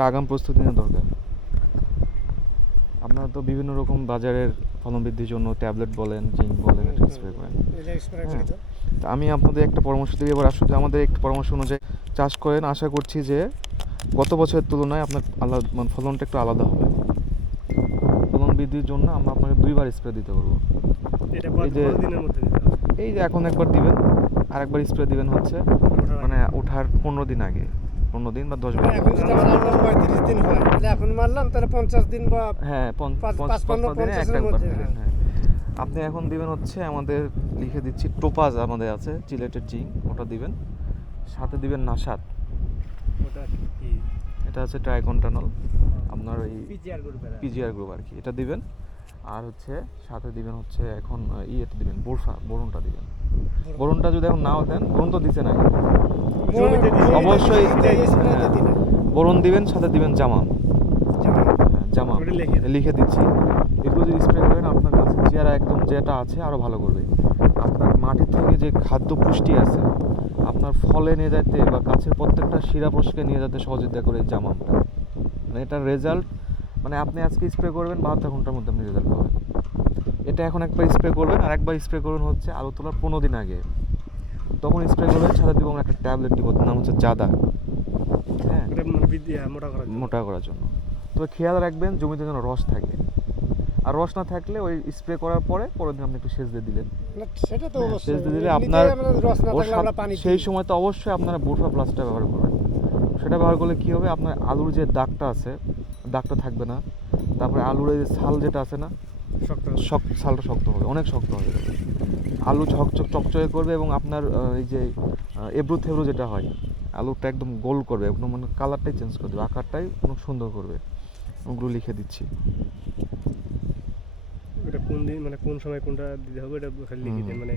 আগাম প্রস্তুতি নেওয়া দরকার। আপনারা তো বিভিন্ন রকম বাজারের ফলন বৃদ্ধির জন্য ট্যাবলেট বলেন জিঙ্ক বলেন এটা স্প্রে করেন। হ্যাঁ। তো। আমি আপনাদের একটা পরামর্শ দিই এবার আসলে আমাদের একটা পরামর্শ অনুযায়ী চাষ করেন। আশা করছি যে গত বছরের তুলনায় আপনার আলাদা মানে ফলনটা একটু আলাদা হবে। ফলন বৃদ্ধির জন্য আমরা আপনাকে দুইবার স্প্রে দিতে পারব এই যে- দিনের মধ্যে এই যে এখন একবার দিবেন আর একবার স্প্রে দিবেন হচ্ছে মানে ওঠার পনেরো দিন আগে। পনেরো দিন বা দশ দিন। আলু পঁয়ত্রিশ দিন হয়। তাহলে এখন মারলাম তাহলে পঞ্চাশ দিন বা হ্যাঁ হ্যাঁ। হ্যাঁ। আপনি এখন দিবেন হচ্ছে আমাদের লিখে দিচ্ছি টোপাজ আমাদের আছে চিলেটের জিঙ্ক ওটা দিবেন। সাথে দিবেন নাসাত কি? এটা হচ্ছে ট্রাইকন্টানল আপনার ওই পিজিআর গ্রুপ আর কি এটা দিবেন। আর হচ্ছে সাথে দিবেন হচ্ছে এখন ইয়েটা দিবেন বোরফা বোরনটা দিবেন। বোরনটা যদি এখন নাও দেন বোরন তো দিতে নাই অবশ্যই হ্যাঁ। বোরন দিবেন সাথে দিবেন জামা যেমন হ্যাঁ, লিখে দিন। লিখে দিচ্ছি। এগুলো যদি স্প্রে করেন আপনার গাছের চেয়ারা একদম যেটা আছে আরও ভালো করবে। আপনার মাটি থেকে যে খাদ্য পুষ্টি আছে আপনার ফলে নিয়ে যেতে বা গাছের প্রত্যেকটা শিরা প্রশকে নিয়ে যেতে সহযোগিতা করে এই জামামটা। মানে এটার রেজাল্ট মানে আপনি আজকে স্প্রে করবেন বাহাত্তর ঘণ্টার মধ্যে আপনি রেজাল্ট পাবেন। এটা এখন একবার স্প্রে করবেন আর একবার স্প্রে করবেন হচ্ছে আলু তোলার পনেরো দিন আগে। তখন স্প্রে করবেন সাথে দিব আমরা একটা ট্যাবলেট দিব নাম হচ্ছে জাদা হ্যাঁ? হ্যাঁ, মোটা করার জন্য। মোটা করার জন্য। তবে খেয়াল রাখবেন জমিতে যেন রস থাকে। আর রস না থাকলে ওই স্প্রে করার পরে পরের দিন আপনি একটু সেচ দিয়ে দিলেন সেটা তো হ্যাঁ, সেচ দিয়ে দিলে আপনার সেই সময় তো অবশ্যই আপনারা বোরফা প্লাসটা ব্যবহার করবেন। সেটা ব্যবহার করলে কী হবে? আপনার আলুর যে দাগটা আছে দাগটা থাকবে না। তারপরে আলুর যে ছাল যেটা আছে না শক্ত হবে। শক্ত হবে অনেক শক্ত হয়ে যাবে আলু ঝকঝক চকচকে করবে এবং আপনার এই যে এব্রু থেব্রু যেটা হয় আলুটা একদম গোল করবে একদম মানে কালারটাই চেঞ্জ করে দেবে আকারটাই অনেক সুন্দর করবে ওগুলো লিখে দিচ্ছি এটা কোন দিন মানে কোন সময় কোনটা দিতে হবে এটা খালি লিখে দিন। মানে